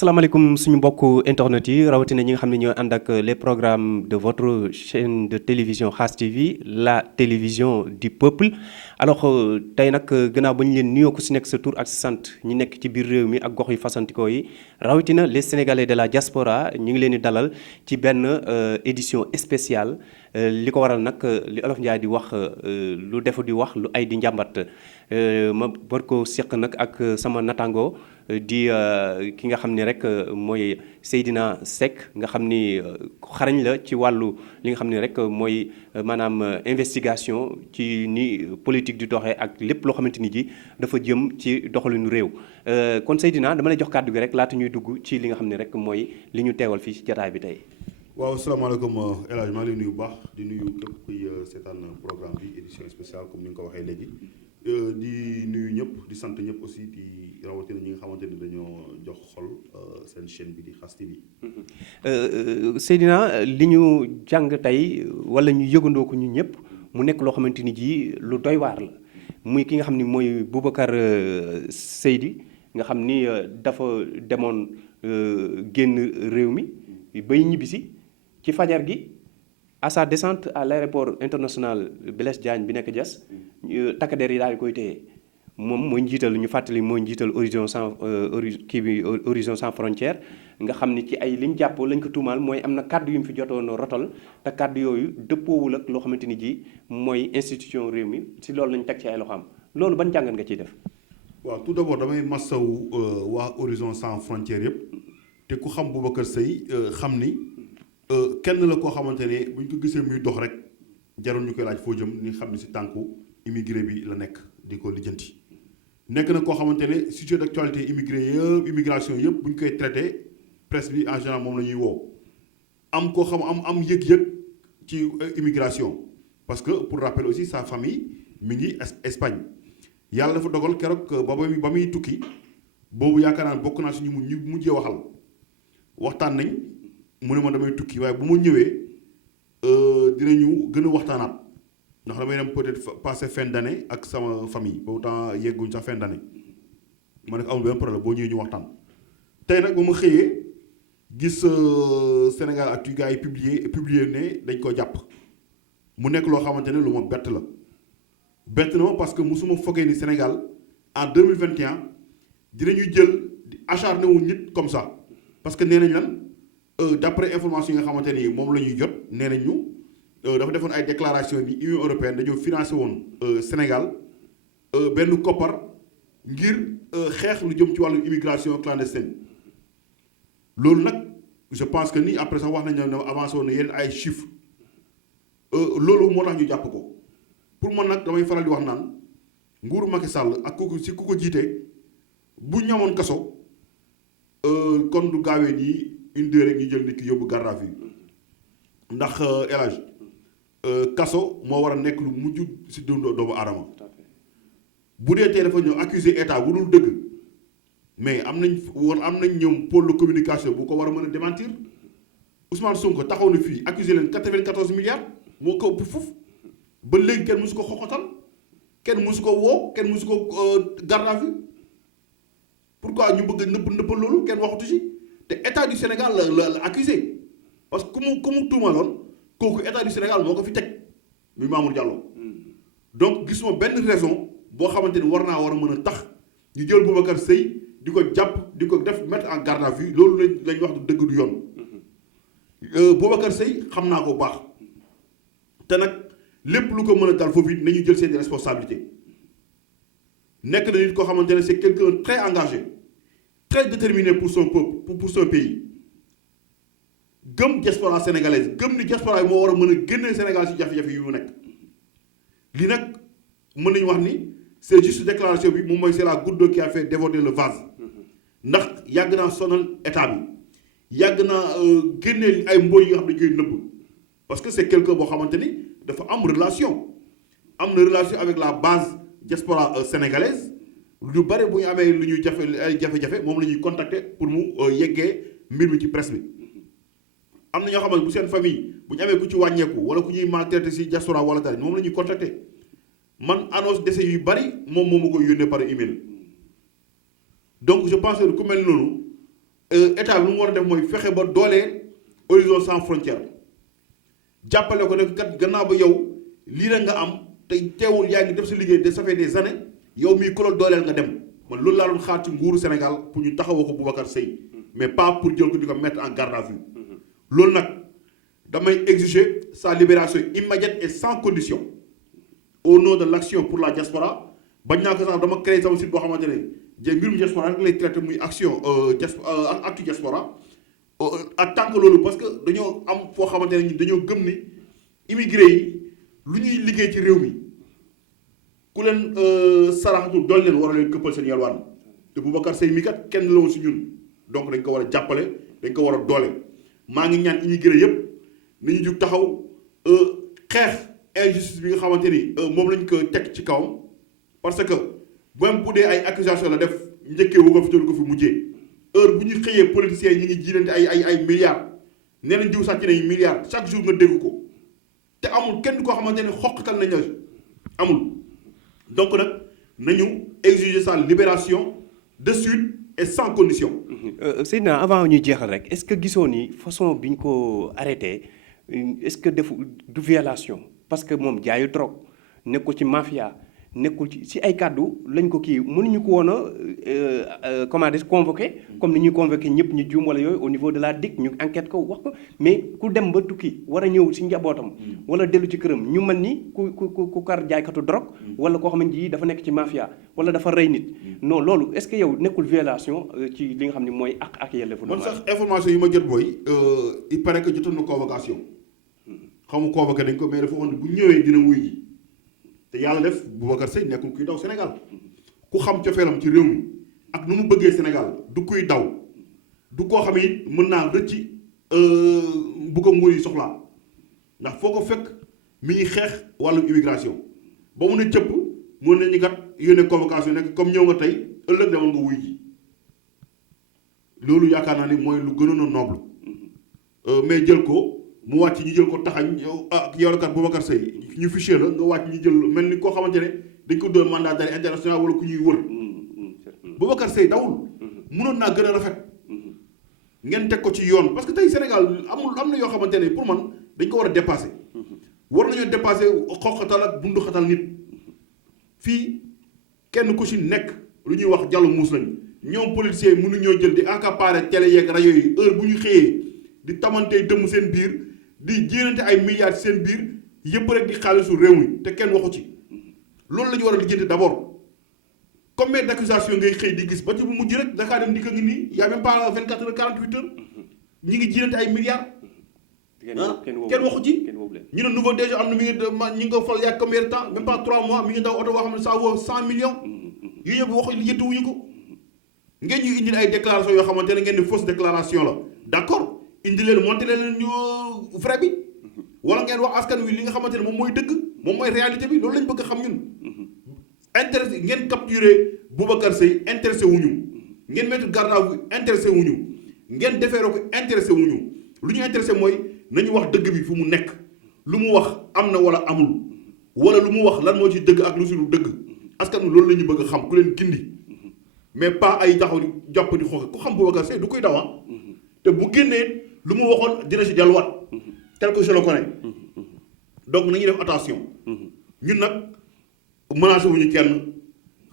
asalaamaaleykum suñu mbokk internet yi rawatina ñi nga xam ne ñoo ànd ak les programmes de votre chaîne de télévision Khass TV la télévision du peuple alors tey nag gannaaw ba ñu leen nuyoo ko si nekk sa tur ak sa sant ñi nekk ci biir réew mi ak gox yu fasantikoo yi rawatina les sénégalais de la diaspora ñu ngi leen di dalal ci benn édition spéciale li ko waral nag li Olof Njaay di wax lu defu di wax lu ay di njàmbat ma war ko seq nag ak sama natango di ki nga xam ni rek mooy Seydina Seck nga xam ni xarañ la ci wàllu li nga xam ni rek mooy maanaam investigation ci ni politique di doxee ak lépp loo xamante ni ji dafa jëm ci doxalinu réew kon Seydina dama lay jox kàddu gi rek laata ñuy dugg ci li nga xam ne rek mooy li ñu teewal fii ci jataay bi tey. waaw asalaamaaleykum El Hadj maa ngi lay nuyu bu baax di nuyu képp kuy seetaan programme bi édition spéciale comme ni nga ko waxee léegi di nuyu ñëpp di sant ñëpp aussi di rawatina ñi nga xamante ni dañoo jox xol seen chaîne bi di Khass TV. Seydina li ñu jàng tey wala ñu yëgandoo ko ñun ñëpp mu nekk loo xamante ni ji lu doy waar la muy ki nga xam ni mooy Boubacar Seydi nga xam ni dafa demoon génn réew mi bay ñibbisi ci fajar gi à sa descente à l'aéroport international Blaise Diagne bi nekk Diass takk der yi daal di koy téye moom mooy njiital ñu fàttali mooy njiital Horizon sans frontières nga xam ni ci ay liñ jàpp lañ ko tuumaal mooy am na kàddu yu mu fi jotoon rotal te kàddu yooyu dëppoowul ak loo xamante ni ji mooy institution réew mi si loolu lañ teg ci ay loxoom loolu ban jàngat nga ciy def. waaw tout d'abord damay massawu waa Horizon sans frontières yëpp te ku xam Boubacar Seye xam ni kenn la koo xamante ne buñ ko gisee muy dox rek jarul ñu koy laaj foo jëm ni xam ni si tànku immigré bi la nekk di ko lijjanti. nekk na koo xamante ne sujet d'actualité immigré yëpp immigration yëpp bu ñu koy traité presse bi en général moom la ñuy woo am koo xam am yëg-yëg ci immigration parce que pour rappel aussi sa famille mi ngi Espagne yàlla dafa dogal keroog ba muy tukki boobu yaakaar naa bokk naa si ñu mujjee waxtaan nañ mu ne ma damay tukki waaye bu ma ñëwee dinañu gën a waxtaanaat ndax damay dem peut-être passer fin d'année ak sama famille boobu temps yegguñ sax fin d'année ma ne ko amul benn problème boo ñëwee ñu waxtaan. tey nag ba ma xëyee gis Sénégal Actu gars yi publier ne dañ ko jàpp mu nekk loo xamante ne lu ma bett la bett na ma parce que musuma foogee ni Sénégal en 2021 dinañu jël acharné wu nit comme ça parce que nee nañ lan d'après information yi nga xamante ni moom la ñuy jot nee nañ ñu. dafa defoon ay déclaration ni Union européenne dañoo financé woon Sénégal benn koppar ngir xeex lu jëm ci wàllu immigration clandestine loolu nag je pense que ni après sax wax nañ ne avancé woon na yenn ay chiffres loolu moo tax ñu jàpp ko pour man nag damay faral di wax naan nguuru Macky Sall ak ku ko jiite bu ñamoon kaso kon du gaawee nii une deux rek ñu jël nit ki yóbbu garde à vue ndax élage kaso moo war a nekk lu mujj si doomu aadama bu dee tey dafa ñëw accuser état bu dul dëgg mais am nañ ñoom pôle de communication bu ko war a mën a démentir Ousmane Sonko taxaw na fii accuser leen 94 milliards moo ko ëpp foofu ba léegi kenn mësu ko xoxotal kenn mësu ko woo kenn mësu ko garde à vue pourquoi ñu bëgg nëppal loolu kenn waxatu ci te état du Sénégal la accusé parce que ku mu tuumaloon kooku état du Sénégal moo ko fi teg muy Mamour Diallo donc gisuma benn raison boo xamante ni war a mën a tax ñu jël Boubacar Seye di ko jàpp di ko def mettre en garde à vue loolu lañ wax du dëgg du yoon Boubacar Seye xam naa ko baax te nag lépp lu ko mën a dal foofu it nañu jël seen responsabilité nekk na nit koo xamante ne c'est quelqu'un très engagé très déterminé pour son peuple pour son pays gëm diaspora sénégalaise gëm ni diaspora yi moo war a mën a génne Sénégal ci jafe-jafe yu mu nekk li nag mën nañu wax ni c'est juste déclaration bi moom mooy c'est la goutte d'eau qui a fait déborder le vase ndax yàgg naa sonal état bi yàgg naa génne ay mboy yi nga xam ne dañ koy nëbb parce que c'est quelqu'un boo xamante ni dafa am relation avec la base diaspora sénégalaise lu bari bu ñu amee lu ñuy jafe-jafe moom la ñuy contacter pour mu yeggee mbir mi ci presse bi am na ñoo xamante bu seen famille bu ñu amee ku ci wàññeeku wala ku ñuy maltraité si diaspora wala dara moom la ñuy contacter man annonce décès yu bari moom moo ma koy yónnee par email donc je pense que ku mel noonu état bi lu mu war a def mooy fexe ba dooleel Horizon Sans Frontières jàppale ko ne kat gannaaw ba yow lii la nga am te teewul yaa ngi def sa liggéey de ça fait des années yow mii ku la dooleel nga dem man loolu laa doon xaar ci nguuru Sénégal pour ñu taxawoo ko Boubacar Seye mais pas pour jël ko di ko mettre en garde à vue loolu nag damay exiger sa libération immédiate et sans condition au nom de l'action pour la diaspora bañ naa ko sax dama créé sama site boo xamante ne jë mbirum diaspora rek lay traité muy action actu diaspora en tant que loolu parce que dañoo am foo xamante ne dañoo gëm ni immigré yi lu ñuy liggéey ci réew mi ku leen saraxatul dool leen war a leen këppal seen yalwaan te Boubacar Seye mi kat kenn la woon si ñun donc dañ ko war a jàppale dañ ko war a doole maa ngi ñaan immigré yëpp nañu jug taxaw xeex injustice bi nga xamante ni moom lañ ko teg ci kawam parce que même bu dee ay accusation la def njëkkee wu ko fi doon ko fi mujjee heure bu ñu xëyee politiciens yi ñu ngi jiirante ay milliards nee nañ jiw sàcc nañ milliards chaque jour nga dégg ko te amul kenn koo xamante ne xoqatal nañ la amul donc nag nañu exiger sa libération de suite et sans condition. Seydina avant ñuy jeexal rek est-ce que gisoo ni façon bi ñu ko arrêté est-ce que defu du violation parce que moom jaayu drogue nekkul ci mafia nekkul ci ay kàddu lañ ko kii mënuñu ko woon a comment dire convoqué comme ni ñuy convoqué ñëpp ñu juum wala yooyu au niveau de la DIC ñu enquête ko wax ko mais ku dem ba tukki war a ñëw si njabootam wala dellu ci këram ñu mel ni ku kar jaaykatu drogue wala koo xamante ni dafa nekk ci mafia wala dafa rey nit non loolu est-ce que yow nekkul violation ci li nga xam ne mooy ak yelleefu man sax information yi ma jot mooy il paraît que jotoon na convocation xamu convoqué dañ ko mais dafa waxoon ne bu ñëwee dina wuy ji te yàlla def Boubacar Seye nekkul kuy daw Sénégal ku xam cofeelam ci réew mi ak nu mu bëggee Sénégal du kuy daw du koo xam it mën naa rëcc bu ko nguur yi soxlaa ndax foo ko fekk mi ngi xeex wàllum immigration ba mu ne cëpp mën nañu kat yónnee convocation nekk comme ñëw nga tey ëllëg demal nga wuy ji loolu yaakaar naa ni mooy lu gënoon a noble mais jël ko mu wàcc ñu jël ko taxañ yow kat Boubacar Seye ñu fiché la nga wàcc ñu jël mel ni koo xamante ne dañ ko doon mandat d'arrêt international wala ku ñuy wër Boubacar Seye dawul mënoon naa gën a rafet ngeen teg ko ci yoon parce que tey Sénégal am na yoo xamante ne pour man dañ ko war a dépasser war nañoo dépasser xoqatal ak bundu xatal nit fii kenn ku ci nekk lu ñuy wax jàllu muus lañ ñoom politiciens yi mënuñoo jël di accaparer télé yeeg rajo yi heure bu ñu xëyee di tamantey dëmm seen biir di jéenante ay milliards seen biir yëpp rek di xaalisu réew mi te kenn waxu ci loolu la ñu war a lijjanti d'abord combien d'accusations ngay xëy di gis ba ci bu mujj rek Dakar dem di ko ngi nii y a même pas 24 heures 48 heures ñi ngi jéenante ay milliards kenn waxu ci ñu ne nouveau DG am na mi ngi ko fal y'a combien de temps même pas 3 mois mi ngi daw oto boo xam ne ça vaut 100 millions yooyu yëpp waxu lijjanti wuñu ko ngeen ñu indil ay déclaration yoo xamante ne ngeen ni fausse déclaration la d'accord indi leen monté leen ñu vrai bi wala ngeen wax askan wi li nga xamante ne moom mooy dëgg moom mooy réalité bi loolu lañ bëgg a xam ñun intéressé ngeen capturé Boubacar Seye intéressé wuñu ngeen mettre garde à vue intéressé wuñu ngeen defeere ko intéressé wuñu lu ñu intéressé mooy nañu wax dëgg bi fu mu nekk lu mu wax am na wala amul wala lu mu wax lan moo ci dëgg ak lu si lu dëgg askan wi loolu la ñu bëgg a xam ku leen gindi mais pas ay taxaw di jàpp di xooxe ku xam Boubacar Seye du koy dawa te bu génnee lu mu waxoon dina si delluwaat tel que je le connais donc nañu def attention ñun nag menacé wuñu kenn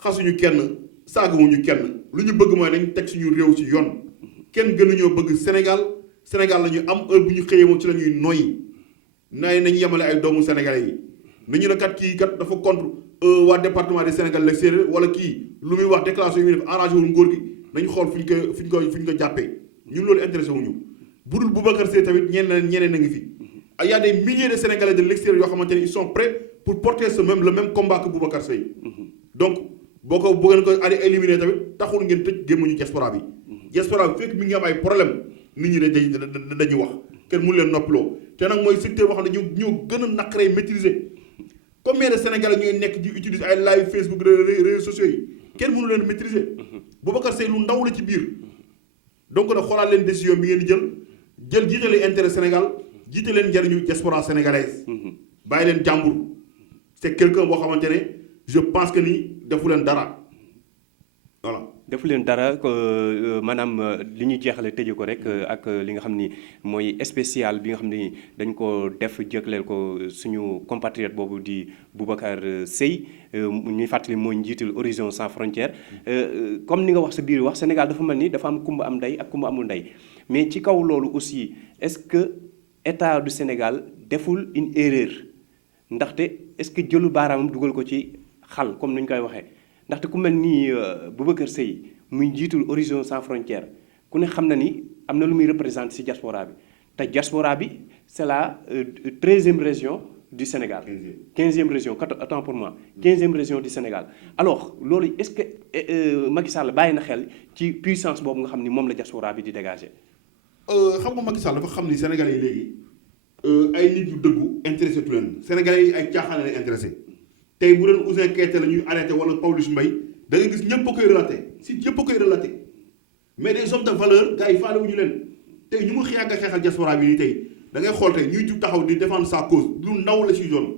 xasuñu kenn saagawuñu kenn lu ñu bëgg mooy nañ teg suñu réew ci yoon kenn gënuñoo bëgg Sénégal la ñu am heure bu ñu xëyee moom ci la ñuy noyyi nañu yemale ay doomu sénégalais yi nañu ne kat kii kat dafa contre waa département des Sénégal l'extérieur wala kii lu muy wax déclaration yi muy def arrangé wul ngóor gi nañu xool fi ñu ko jàppee ñun loolu intéressé wuñu budul Boubacar Seye tamit ñeneen a ngi fi y a des milliers de Sénégalais de l'extérieur yoo xamante ne ils sont prêts pour porter le même combat que Boubacar Seye donc boo ngeen ko éliminer tamit taxul ngeen tëj gémmuñu diaspora bi diaspora bi fekk mi ngi am ay problème nit ñi dañuy wax kenn mënu leen noppiloo te nag mooy secteur boo xam ne ñoo gën a naqaree maîtriser combien de Sénégalais ñooy nekk di utiliser ay live Facebook réseaux sociaux yi kenn mënu leen maîtriser Boubacar Seye lu ndaw la ci biir donc nag xoolaat leen décision bi ngeen di jël jiitale intérêt Sénégal jiite leen njariñu diaspora sénégalaise bàyyi leen jàmbur c'est quelqu'un boo xamante ne je pense que ni defu leen dara voilà defu leen dara maanaam li ñuy jeexale tëje ko rek ak li nga xam ni mooy spécial bi nga xam ni dañ ko def jëkkaleel ko suñu compatriote boobu di Boubacar Seye ñuy fàttali mooy njiitul Horizon Sans Frontières comme ni nga wax sa biir wax Sénégal dafa mel ni dafa am kumba am ndey ak kumba amul ndey mais ci kaw loolu aussi est-ce que état du Sénégal deful une erreur ndaxte est-ce que jëlu baaraamam dugal ko ci xal comme ni ñu koy waxee ndaxte ku mel ni Boubacar Seye muy njiitul Horizon Sans Frontières ku ne xam na ni am na lu muy représenté ci diaspora bi te diaspora bi c'est la 13e région du Sénégal. 15e région attends pour moi 15e région du Sénégal alors loolu est-ce que Macky Sall bàyyi na xel ci puissance boobu nga xam ni moom la diaspora bi di dégager. xam nga Macky Sall dafa xam ni Sénégalais yi léegi ay nit yu dëggu intéressé tu leen Sénégalais yi ay caaxaan leen intéressé tey bu doon Ouzin Keita la ñuy arrêté wala Pawlish Mbaye da ngay gis ñëpp a koy relaté si ñëpp a koy relaté mais des hommes de valeur gars yi faale wu ñu leen tey ñu mu yàgg a xeexal diaspora bi nii tey da ngay xool tey ñuy jug taxaw di défendre sa cause lu ndaw la si zone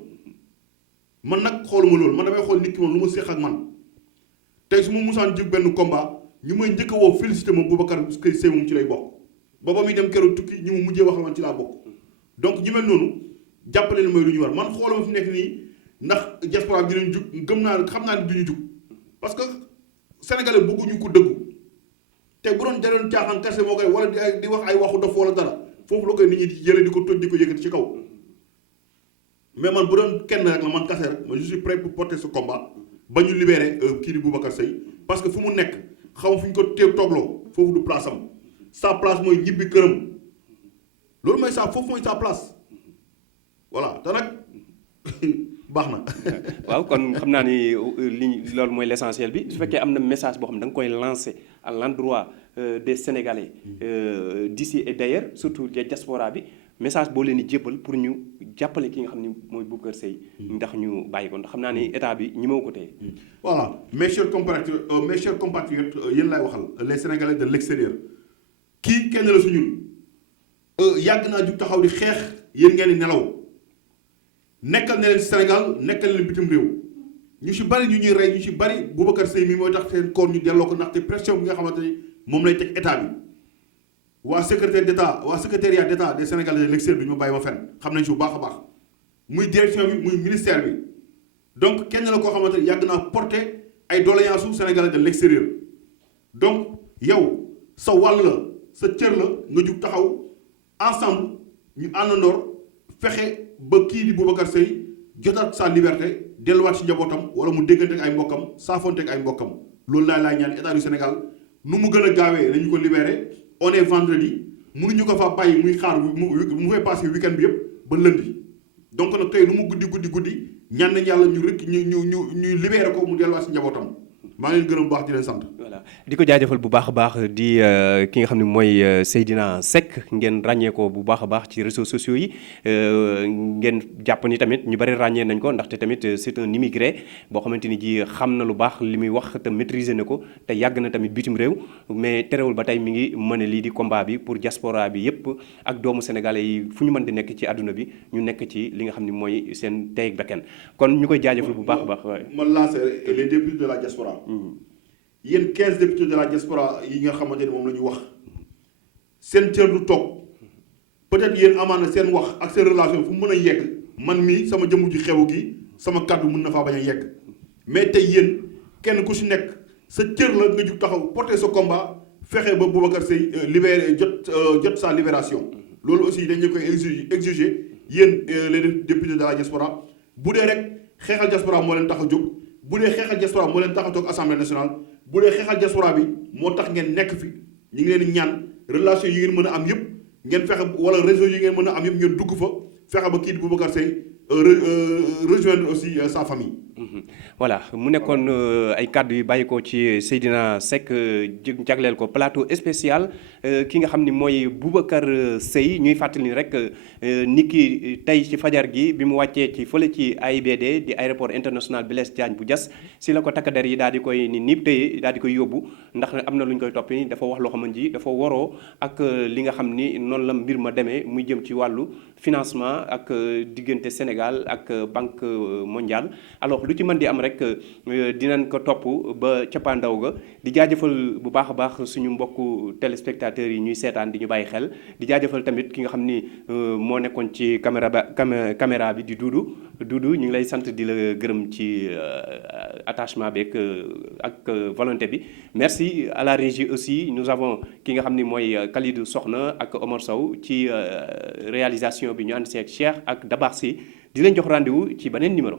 man nag xooluma loolu man damay xool nit ki moom lu ma séq ak man tey su ma musaan jug benn combat ñu may njëkk a woo félicité moom Boubacar Seye moom ci lay bokk ba muy dem keroog tukki ñu mu mujjee wax man ci laa bokk donc ñu mel noonu jàppale leen mooy lu ñu war man xoolama fi nekk nii ndax diaspora bi dinañ jug gëm naa xam naa ne duñu jug parce que sénégalais bëgguñu ko dëggu te bu doon jaroon caaxaan kese moo koy wala di wax ay waxu dof wala dara foofu la koy nit ñi di jëlee di ko toj di ko yëkkati ci kaw mais man bu doon kenn rek la man kase rek man je suis prêt pour porter ce combat ba ñu libérer kii di Boubacar Seye parce que fu mu nekk xaw fu ñu ko teew toogloo foofu du place am sa place mooy ñibbi këram loolu mooy sa foofu mooy sa place voilà te nag baax na. waaw kon xam naa ni loolu mooy l'essentiel bi su fekkee am na message boo xam ne da nga koy lancer à l'endroit des Sénégalais d'ici et d'ailleurs surtout des diaspora bi message boo leen di jébbal pour ñu jàppale ki nga xam ni mooy Boubacar Seye ndax ñu bàyyi ko ndax xam naa ni état bi ñi ma ko téye. voilà mes chers compatriotes yéen laay waxal les Sénégalais de l'extérieur kii kenn la su ñun yàgg naa jug taxaw di xeex yéen ngeen di nelaw. nekkal ne leen Sénégal nekkal leen bitim réew ñu ci bari ñu ñuy rey ñu ci bari Boubacar Seye mi mooy tax seen koor ñu delloo ko ndaxte pression bi nga xamante ni moom lay teg état bi waa secrétaire d'état waa secrétariat d'état des Sénégalais de l'extérieur du ñu ma bàyyi ma fenn xam nañ ci bu baax a baax muy direction bi muy ministère bi donc kenn la koo xamante ni yàgg naa porter ay doléances su Sénégalais de l'extérieur donc yow sa wàll la sa cër la nga jug taxaw ensemble ñu àndandoor fexe ba kii di Boubacar Seye jotaat sa liberté delluwaat ci njabootam wala mu déggante ak ay mbokkam saafonte ak ay mbokkam loolu laay ñaan état du Sénégal nu mu gën a gaawee nañu ko libéré on est vendredi mënuñu ko fa bàyyi muy xaar mu fay passé week-end bi yëpp ba lundi donc nag tey lu mu guddi ñaan nañ yàlla ñu rek ñu libéré ko mu delluwaat ci njabootam maa ngi leen gërëm bu baax di leen sant. voilà di ko jaajëfal bu baax a baax di ki nga xam ne mooy Seydina Seck ngeen ràññee ko bu baax a baax ci réseaux sociaux yi ngeen jàpp ni tamit ñu bari ràññee nañ ko ndaxte tamit c'est un immigré boo xamante ni ji xam na lu baax li muy wax te maîtriser na ko te yàgg na tamit bitim réew mais terewul ba tey mi ngi mën a lii di combat bi pour diaspora bi yépp ak doomu sénégalais yi fu ñu mën di nekk ci àdduna bi ñu nekk ci li nga xam ne mooy seen tey ak bakkan kon ñu koy jaajëfal bu baax a baax. ma lancé les députés de la diaspora. yéen 15 députés de la diaspora yi nga xamante ne moom la ñu wax seen cër du toog peut-être yéen amaan na seen wax ak seen relation fu mu mën a yegg man mii sama jëmm ji xew gi sama kàddu mën na faa bañ a yegg mais tey yéen kenn ku si nekk sa cër la nga jug taxaw porter sa combat fexe ba Boubacar Seye libéré jot sa libération loolu aussi dañu koy exiger yéen les députés de la diaspora bu dee rek xeexal diaspora moo leen tax a jóg bu dee xeexal diaspora moo leen tax a toog assemblée nationale bu dee xeexal diaspora bi moo tax ngeen nekk fi ñu ngi leen di ñaan relation yi ngeen mën a am yëpp ngeen fexe wala réseau yi ngeen mën a am yëpp ngeen dugg fa fexe ba kii di Boubacar Seye rejoindre aussi sa famille. voilà mu nekkoon ay kàddu yu bàyyi ko ci Seydina Seck jagleel ko plateau spécial ki nga xam ni mooy Boubacar Seye ñuy fàttali ni rek ni ki tey ci fajar gi bi mu wàccee ci fële ci AIBD di aéroport international Blaise Diagne bu Diass si la ko takk der yi daal di koy ni niib tey daal di koy yóbbu ndax am na lu ñu koy toppi dafa wax loo xamante ni dafa waroo ak li nga xam ni noonu la mbir ma demee muy jëm ci wàllu financement ak diggante Sénégal ak Banque mondiale alors lu ci mën di am rek dinañ ko topp ba cappaandaw ga di jaajëfal bu baax a baax suñu mbokku téléspectateurs yi ñuy seetaan di ñu bàyyi xel di jaajëfal tamit ki nga xam ni moo nekkoon ci caméra bi di Doudou ñu ngi lay sant di la gërëm ci attachement beeg ak volonté bi merci à la régie aussi nous avons ki nga xam ni mooy Khalidou Soxna ak Omar Sow ci réalisation bi ñu ànd seeg Cheikh ak Dabar Sy di leen jox rendez-vous ci beneen numéro